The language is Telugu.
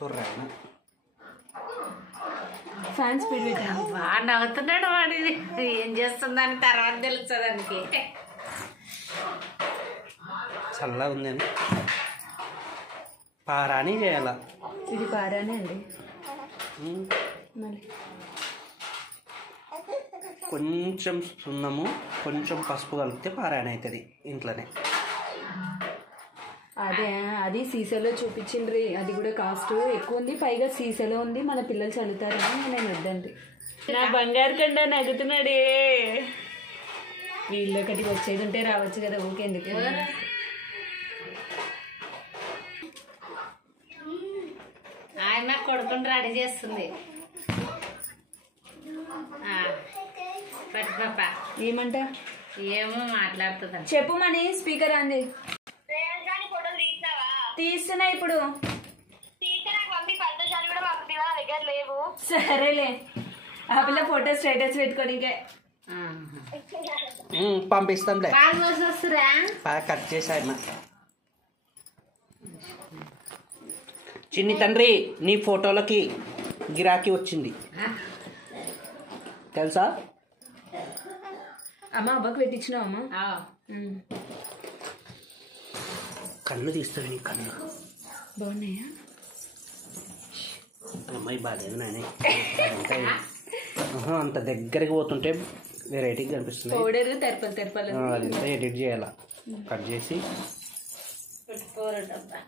తొర్రాయన ఫ్యాన్ స్పీడ్ పెట్టాను. వాడు నవ్వుతున్నాడు. వాడిది ఏం చేస్తుందని తర్వాత తెలుస్తుంది దానికి. చల్లగా ఉందని పారాని చేయాల. ఇది పారానే అండి. మళ్ళీ కొంచెం సున్నము కొంచెం పసుపు కలిపితే పారాయణ అవుతుంది ఇంట్లోనే. అదే అది సీసాలో చూపించిండ్రి. అది కూడా కాస్ట్ ఎక్కువ ఉంది, పైగా సీసాలో ఉంది. మన పిల్లలు చదువుతారని నేను వద్దండి. నా బంగారు కండ నవ్వుతున్నాడే. వీళ్ళొకటి వచ్చేది ఉంటే రావచ్చు కదా, ఊకెందుకు. ఆయన కొడుకుని రెడీ చేస్తుంది. పట్టు పాప. ఏమంట ఏమో మాట్లాడుతుంది. చెప్పు మని. స్పీకర్ అంది. తీస్తున్నా ఇప్పుడు. సరేలే, ఆ పిల్ల ఫోటో స్టేటస్ పెట్టుకోనికే పంపిస్తాంలే. వస్తురా కట్ చేసాయన. చిన్ని తండ్రి, నీ ఫోటోలకి గిరాకీ వచ్చింది తెలుసా? అమ్మ అబ్బకు పెట్టించినావు అమ్మ. కన్ను తీస్తుంది నీ కన్ను. బాగున్నాయా అమ్మాయి? బాగాలేదు నాని. అంత దగ్గరికి పోతుంటే వెరైటీగా కనిపిస్తుంది. పౌడర్ తెరపలు అది ఎడిట్ చేయాలా, కట్ చేసి పెట్టుకోరు డబ్బా.